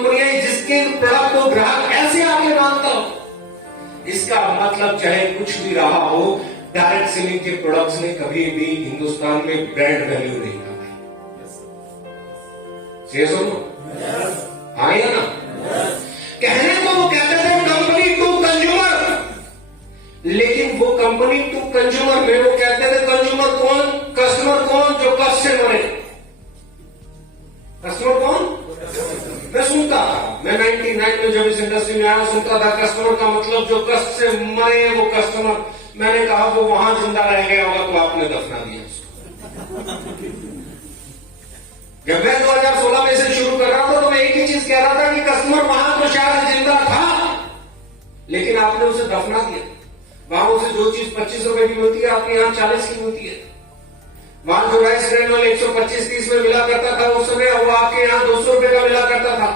कंपनियां जिसके प्रोडक्ट को ग्राहक ऐसे आगे मांगता हो। इसका मतलब चाहे कुछ भी रहा हो, डायरेक्ट सेलिंग के प्रोडक्ट्स ने कभी भी हिंदुस्तान में ब्रांड वैल्यू नहीं कमाई। सुनो हाँ या ना? कहने को वो कहते थे कंपनी टू कंज्यूमर, लेकिन वो कंपनी टू कंज्यूमर में वो कहते थे कंज्यूमर कौन, कस्टमर कौन, जो कष्ट से मरे। कस्टमर कौन? मैं सुनता था, मैं 99 में जब इस इंडस्ट्री में आया सुनता था कस्टमर का मतलब जो कष्ट से मरे वो कस्टमर। मैंने कहा वो वहां जिंदा रह गया होगा तो आपने दफना दिया उसको। जब मैं 2016 में से शुरू कर रहा था तो मैं एक ही चीज कह रहा था कि कस्टमर वहां तो शायद जिंदा था, लेकिन आपने उसे दफना दिया। वहां उसे जो चीज 25 रुपए की मिलती है आपके यहाँ 40 की मिलती है। वहां जो राइस ग्रेनुअल 125-30 में मिला करता था उस समय, वो आपके यहाँ 200 रुपए का मिला करता था।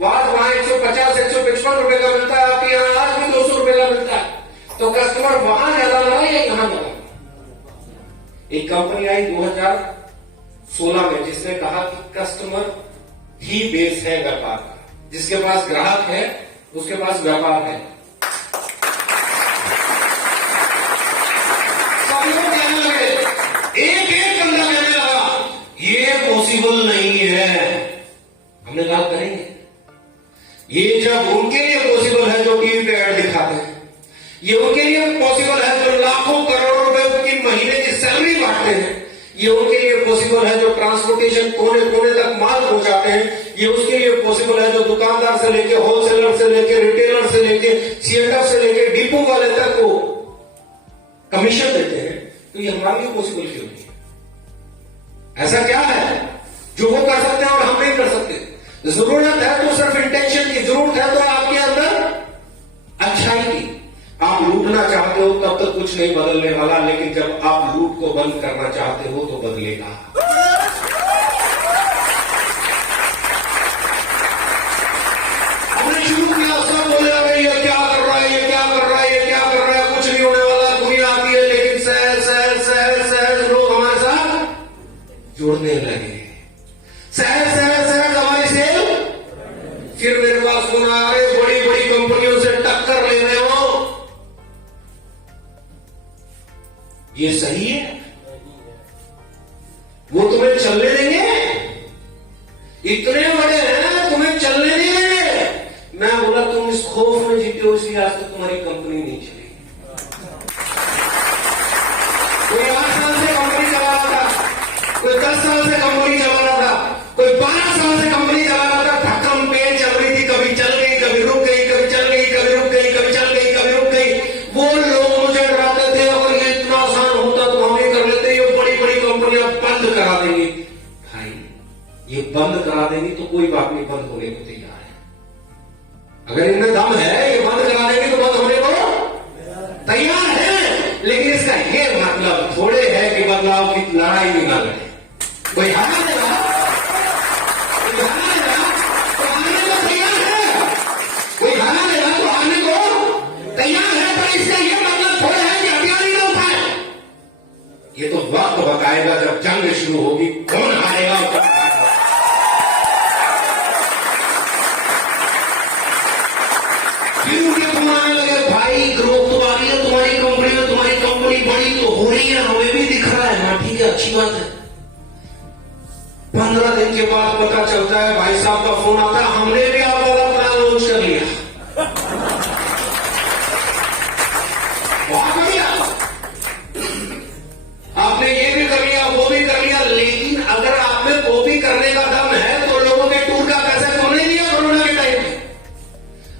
वहां 150-155 रुपए का मिलता है, आपके यहाँ आज भी 200 रुपए का मिलता है। तो कस्टमर वहां ज्यादा लगा या यहां ज्यादा? एक कंपनी आई 2016 में जिसने कहा कि कस्टमर ही बेस है व्यापार का। जिसके पास ग्राहक है उसके पास व्यापार है। सब लोग कहने लगे, एक बंदा कहने लगा ये पॉसिबल नहीं है। हमने कहा करेंगे। ये जब उनके लिए पॉसिबल है जो टीवी पे ऐड दिखाते हैं, ये उनके लिए पॉसिबल है जो लाखों करोड़ों रुपए की महीने की सैलरी बांटते हैं, ये उनके लिए पॉसिबल है जो ट्रांसपोर्टेशन कोने कोने तक माल पहुंचाते हैं, ये उसके लिए पॉसिबल है जो दुकानदार से लेके होलसेलर से लेके रिटेलर से लेके सीएटअप से लेके डिपो वाले तक को कमीशन देते हैं। तो ये हमारे लिए पॉसिबल क्यों नहीं? ऐसा क्या है जो वो कर सकते हैं और हम नहीं कर सकते? जरूरत है तो सिर्फ इंटेंशन की, जरूरत है तो आपके अंदर अच्छाई की। आप लूटना चाहते हो तब तक कुछ नहीं बदलने वाला, लेकिन जब आप लूट को बंद करना चाहते हो तो बदलेगा। हमने शुरू किया, सब बोले अरे ये क्या कर रहा है, ये क्या कर रहा है, ये क्या कर रहा है, कुछ नहीं होने वाला, दुनिया आती है। लेकिन सहज सहज सहज सहज लोग हमारे साथ जुड़ने लगे। सहज सहज सहज हमारी सेल। फिर मेरे पास फोन आ रहे, बड़ी बड़ी कंपनियों से टक्कर ले रहे हो, ये सही है? वो तुम्हें चलने देंगे? इतने बड़े हैं तुम्हें चलने नहीं देंगे। मैं बोला तुम इस खौफ में जीते हो इसलिए आज तक तुम्हारी कंपनी नहीं चलेगी। कोई 8 साल से कंपनी चला रहा था, कोई 10 साल से कंपनी चला रहा था, कोई 12 साल से कंपनी चला रहा था, धक्कम पे चल रही थी, कभी चल गई, कभी रुक गई, कभी चल गई, कभी रुक गई, कभी चल गई, कभी रुक गई। वो लोग मुझे डराते थे और ये इतना आसान होता तो हम ही कर लेते, ये बड़ी बड़ी कंपनियां बंद करा देंगी। भाई ये बंद करा देंगी तो कोई बात नहीं, बंद होने को तैयार है। अगर इनमें दम है ये बंद करा देंगे तो बंद होने को तैयार है। लेकिन इसका ये मतलब थोड़े है कि बदलाव की लड़ाई भी ना लड़े। कोई हारा देगा, कोई हारा देगा तो आने को तैयार है, कोई हारा देगा तो आने को तैयार है। पर इसका ये मतलब थोड़ा है कि हथियार ही ना उठाए। ये तो वक्त बताएगा जब जंग शुरू होगी कौन हारेगा और कौन हारेगा। फिर उनके घुमाने लगे, भाई ग्रोथ तो आ रही है तुम्हारी कंपनी में, तुम्हारी कंपनी बड़ी तो हो रही है, हमें भी दिख रहा है। हाँ ठीक है, अच्छी बात है। 15 दिन के बाद पता चलता है भाई साहब का फोन आता है, हमने भी आप वाला प्लान लॉन्च कर लिया। बहुत बढ़िया, आपने ये भी कर लिया, वो भी कर लिया। लेकिन अगर आप में वो भी करने का दम है तो लोगों के टूर का पैसा क्यों नहीं दिया कोरोना के टाइम में?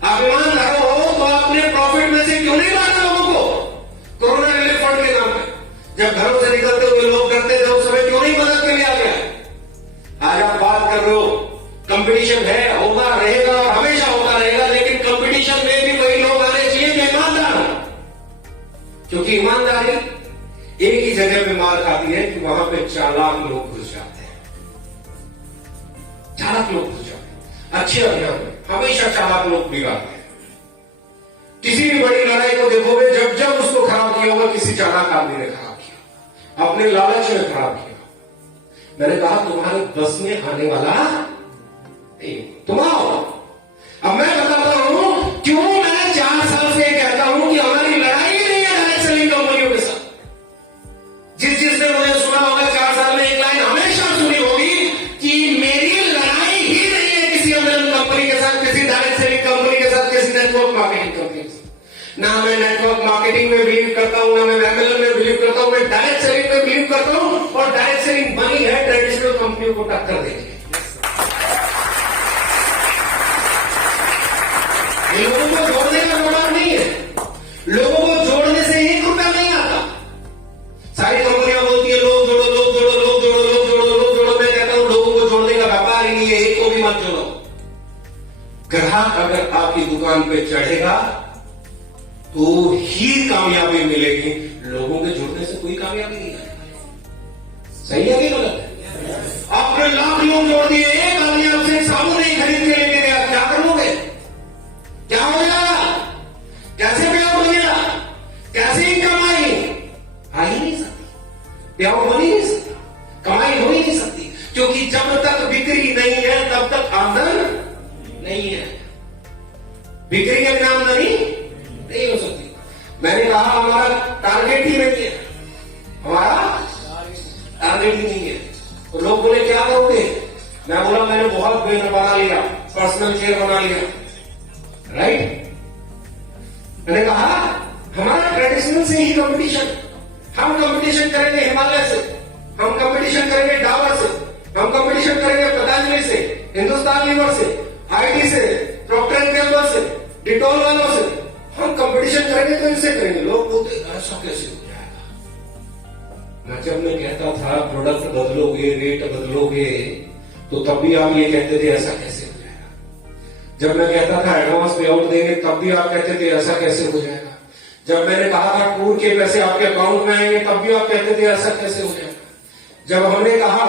आप ईमानदार हो तो आपने प्रॉफिट में से क्यों नहीं बांटा लोगों को कोरोना रिलीफ फंड के नाम पे? जब घरों से निकलते हुए लोग करते थे उस समय क्यों नहीं मदद के लिए आ गया? आज आप बात कर रहे हो, कंपटीशन है, होगा, रहेगा और हमेशा होता रहेगा, लेकिन कंपटीशन में भी वही लोग आने चाहिए जो ईमानदार हो। क्योंकि ईमानदारी एक ही जगह पे मार खाती है कि वहां पे चालाक लोग घुस जाते हैं। चालाक लोग घुस जाते हैं। अच्छे अभियान में हमेशा चालाक लोग बिगाड़ते हैं। किसी भी बड़ी लड़ाई को देखोगे, जब जब उसको खराब किया होगा किसी चालाक आदमी ने खराब किया, अपने लालच में खराब किया। मैंने कहा तुम्हारे बस में आने वाला नहीं, तुम आओ मार्केटिंग में बिलीव करता हूं, ना मैं एमएलएम में बिलीव करता हूं, मैं डायरेक्ट सेलिंग में बिलीव करता हूं, और डायरेक्ट सेलिंग बनी है ट्रेडिशनल कंपनियों को टक्कर देगी। ये लोगों को जोड़ने का प्रमाण नहीं है, लोगों को जोड़ने से 1 रुपया नहीं आता। सारी कंपनियां बोलती है लोग जोड़ो, लोग जोड़ो, लोग जोड़ो, लोग जोड़ो, लोग जोड़ो। मैं कहता हूं लोगों को जोड़ने का व्यापार ही नहीं है, एक को भी मत जोड़ो। ग्राहक अगर आपकी दुकान पे चढ़ेगा तो ही कामयाबी मिलेगी, लोगों के जुड़ने से कोई कामयाबी नहीं आएगी। सही है कि गलत है? आपने लाख लोग जोड़ दिए, एक आदमी आपसे साबुन नहीं खरीद के लेके गया, क्या करोगे? क्या हो जाएगा? कैसे पे आउट हो गया? कैसे इनकम आई? आ ही नहीं सकती, पे आउट हो ही नहीं सकता, कमाई हो ही नहीं सकती, क्योंकि जब तक बिक्री नहीं है तब तक आमदन नहीं है। बिक्री के बिना आमदनी नहीं हो सकती। मैंने कहा हमारा टारगेट ही नहीं है, हमारा टारगेट ही नहीं है। तो लोग बोले क्या करोगे? मैं बोला मैंने बहुत बैनर बना लिया, पर्सनल केयर बना लिया, राइट। मैंने कहा हमारा ट्रेडिशनल से ही कंपटीशन, हम कंपटीशन करेंगे हिमालय से, हम कंपटीशन करेंगे डाबर से, हम कंपटीशन करेंगे पतंजलि से, हिंदुस्तान लीवर से, आईटी से, प्रॉक्टर एंड गैम्बल से, डिटॉल वालों से हम कंपटीशन करेंगे। तो इनसे करेंगे। लोग बोलते ऐसा कैसे हो जाएगा? मैं जब मैं कहता था प्रोडक्ट बदलोगे, रेट बदलोगे, तो तब भी आप ये कहते थे ऐसा कैसे हो जाएगा। जब मैं कहता था एडवांस पे आउट देंगे, तब भी आप कहते थे ऐसा कैसे हो जाएगा। जब मैंने कहा था टूर के पैसे आपके अकाउंट में आएंगे, तब भी आप कहते थे ऐसा कैसे हो जाएगा। जब हमने कहा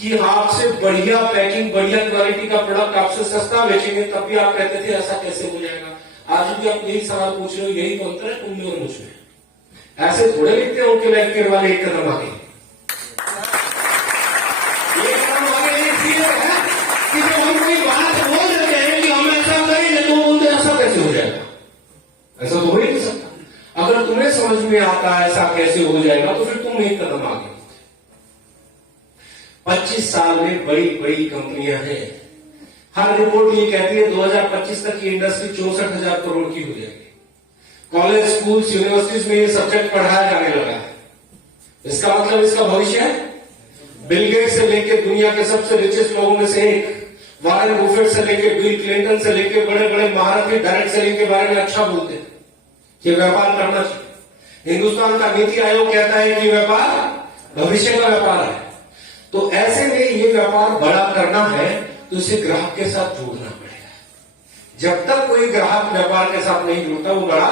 कि आपसे बढ़िया पैकिंग, बढ़िया क्वालिटी का प्रोडक्ट आपसे सस्ता बेचेंगे, तब भी आप कहते थे ऐसा कैसे हो जाएगा। आज भी आप यही सवाल पूछ रहे हो, यही तो अंतर है तुम में और मुझमें। ऐसे थोड़े लिखते हो कि लेफ्ट वाले एक कदम आगे, एक कदम आगे इसलिए है कि जब हम कोई बात बोल देते हैं कि हम ऐसा करेंगे, तो बोलते ऐसा कैसे हो जाएगा। ऐसा तो हो ही नहीं सकता। अगर तुम्हें समझ में आता है ऐसा कैसे हो जाएगा, तो फिर तुम एक कदम आगे। 25 साल में बड़ी बड़ी कंपनियां हैं। हर रिपोर्ट ये कहती है 2025 तक की इंडस्ट्री 64,000 करोड़ की हो जाएगी। कॉलेज, स्कूल्स, यूनिवर्सिटीज में ये सब्जेक्ट पढ़ाया जाने लगा है। इसका मतलब इसका भविष्य है। बिल गेट्स से लेकर दुनिया के सबसे रिचेस्ट लोगों में से एक, वॉरेन बुफेट से लेकर बिल क्लिंटन से लेकर बड़े बड़े महारथी डायरेक्ट सेलिंग के बारे में अच्छा बोलते हैं कि व्यापार करना चाहिए। हिंदुस्तान का नीति आयोग कहता है कि व्यापार भविष्य का व्यापार है। तो ऐसे में ये व्यापार बड़ा करना है तो इसे ग्राहक के साथ जोड़ना पड़ेगा। जब तक कोई ग्राहक व्यापार के साथ नहीं जुड़ता, वो बड़ा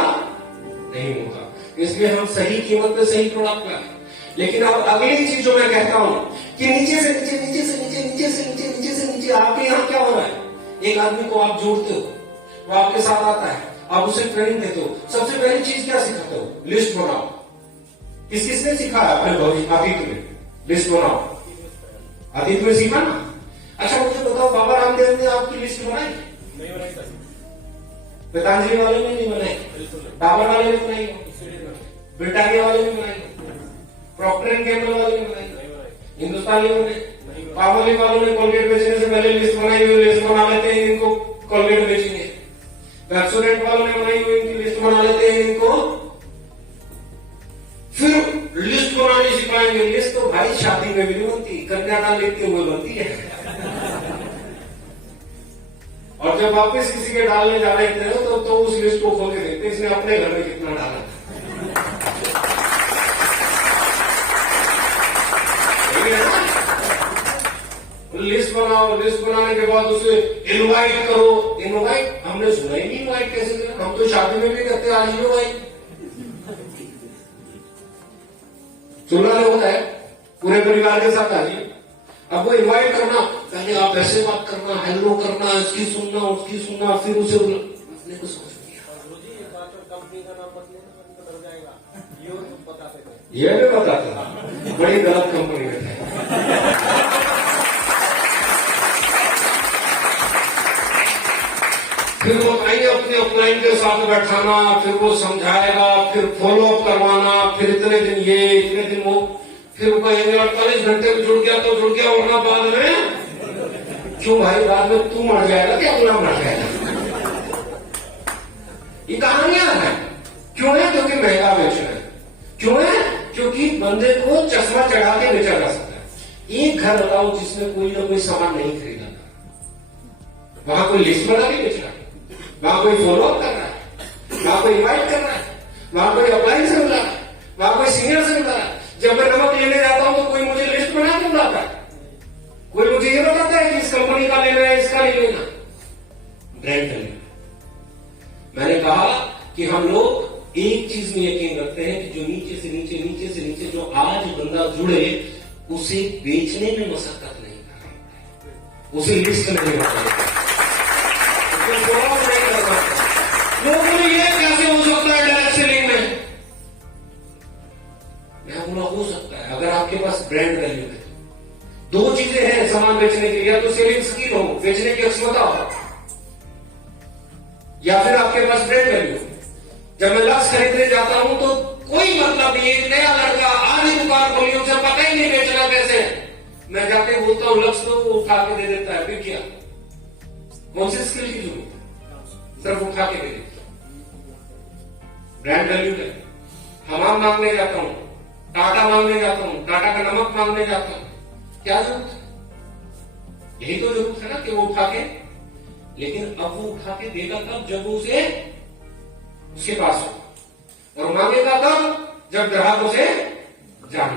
नहीं होगा। इसलिए हम सही कीमत पे सही प्रोडक्ट लाए। लेकिन अब अगली चीज जो मैं कहता हूं कि नीचे से नीचे, नीचे से नीचे, नीचे से नीचे, नीचे से नीचे, आपके यहां क्या हो रहा है? एक आदमी को आप जोड़ते हो, वो आपके साथ आता है, आप उसे ट्रेनिंग देते हो। सबसे पहली चीज क्या सिखाते हो? लिस्ट बनाओ। किसने सिखाया? अपने भविष्य अतीत में लिस्ट बनाओ। अतीत में सीखा ना? अच्छा मुझे बताओ, बाबा रामदेव ने आपकी लिस्ट बनाई? नहीं बनाई। पतंजलि वाले ने नहीं बनाई, डाबर वाले ने बनाई, ब्रिटानिया वाले ने बनाई, प्रॉक्टर एंड गैम्बल वाले ने बनाई, हिंदुस्तान लीवर ने, पामोलिव वालों ने कोलगेट बेचने से पहले लिस्ट बनाई हुई, लिस्ट बना लेते हैं इनको कोलगेट बेचेंगे। पेप्सोडेंट वालों ने बनाई हुई इनकी लिस्ट बना लेते हैं इनको, फिर लिस्ट बनानी सिखाएंगे। लिस्ट तो भाई शादी में भी नहीं बनती, कन्यादान लिखते हुए बनती है। और जब वापस किसी के डालने जाना है तो उस लिस्ट को खोल के देखते इसने अपने घर में कितना डाला। लिस्ट बनाओ, लिस्ट बनाने के बाद उसे इनवाइट करो। इनवाइट हमने सुना ही नहीं, इनवाइट कैसे करें? हम तो शादी में भी कहते हैं आज ही भाई सुनना होता है, पूरे परिवार के साथ आइए। अब वो इनवाइट करना, पहले आप ऐसे बात करना, हेलो करना, इसकी सुनना, उसकी सुनना, फिर उसे अपने को समझ कंपनी का नाम मत लेना, डर जाएगा। ये भी बताते था, बड़ी गलत कंपनी में थे। फिर वो कहीं अपने अपलाइन के साथ बैठाना, फिर वो समझाएगा, फिर फॉलो अप करवाना, फिर इतने दिन ये, इतने दिन वो, फिर वो कहेंगे 48 घंटे में जुड़ गया तो जुड़ गया, वरना बाद में क्यों भाई? बाद में तू मर जाएगा क्या गुलाम मर जाएगा? ये कहानियां हैं। क्यों है? क्योंकि महंगा बेचना है। क्यों है? क्योंकि बंदे को चश्मा चढ़ा के बेचा जा सकता है। एक घर बताओ जिसमें कोई ना कोई सामान नहीं खरीदा था, वहां कोई लिस्ट बना के बेच रहा है, वहां कोई फॉलो अप कर रहा है, वहां कोई इन्वाइट कर रहा है, वहां कोई अप्लायंस से मिला है, वहां कोई सीनियर से मिला है। जब मैं नमक लेने जाता हूं तो कोई मुझे लिस्ट बना के बुलाता है, कोई मुझे ये बताता है कि इस कंपनी का लेना है, इसका नहीं लेना। Brand value. मैंने कहा कि हम लोग एक चीज में यकीन रखते हैं कि जो नीचे से नीचे जो आज बंदा जुड़े उसे बेचने में मशक्कत नहीं करें, उसे लिस्ट नहीं करना। लोगों ने ये कैसे हो सकता है डायरेक्ट सेलिंग में? मैं बोला हो सकता है अगर आपके पास ब्रांड वैल्यू है। दो चीजें हैं सामान बेचने के लिए, या तो सेलिंग स्किल हो, बेचने की क्षमता हो, या फिर आपके पास ब्रांड वैल्यू। जब मैं लक्ष्य खरीदने जाता हूं तो कोई मतलब नहीं, एक नया लड़का आज ही दुकान खोली, उसे पता ही नहीं बेचना कैसे। मैं जाके बोलता हूं लक्ष्य, तो वो उठा के दे देता है। फिर क्या? कौन सी स्किल की जरूरत है? सिर्फ उठा के दे देता। ब्रांड वैल्यू है। हमाम मांगने जाता हूं, टाटा मांगने जाता हूं, टाटा का नमक मांगने जाता हूं, क्या जरूरत है? यही तो जरूरत है ना कि वो उठा के। लेकिन अब वो उठा के देगा तब जब वो उसे उसके पास हो, और मांगेगा तब जब ग्राहक उसे जाने।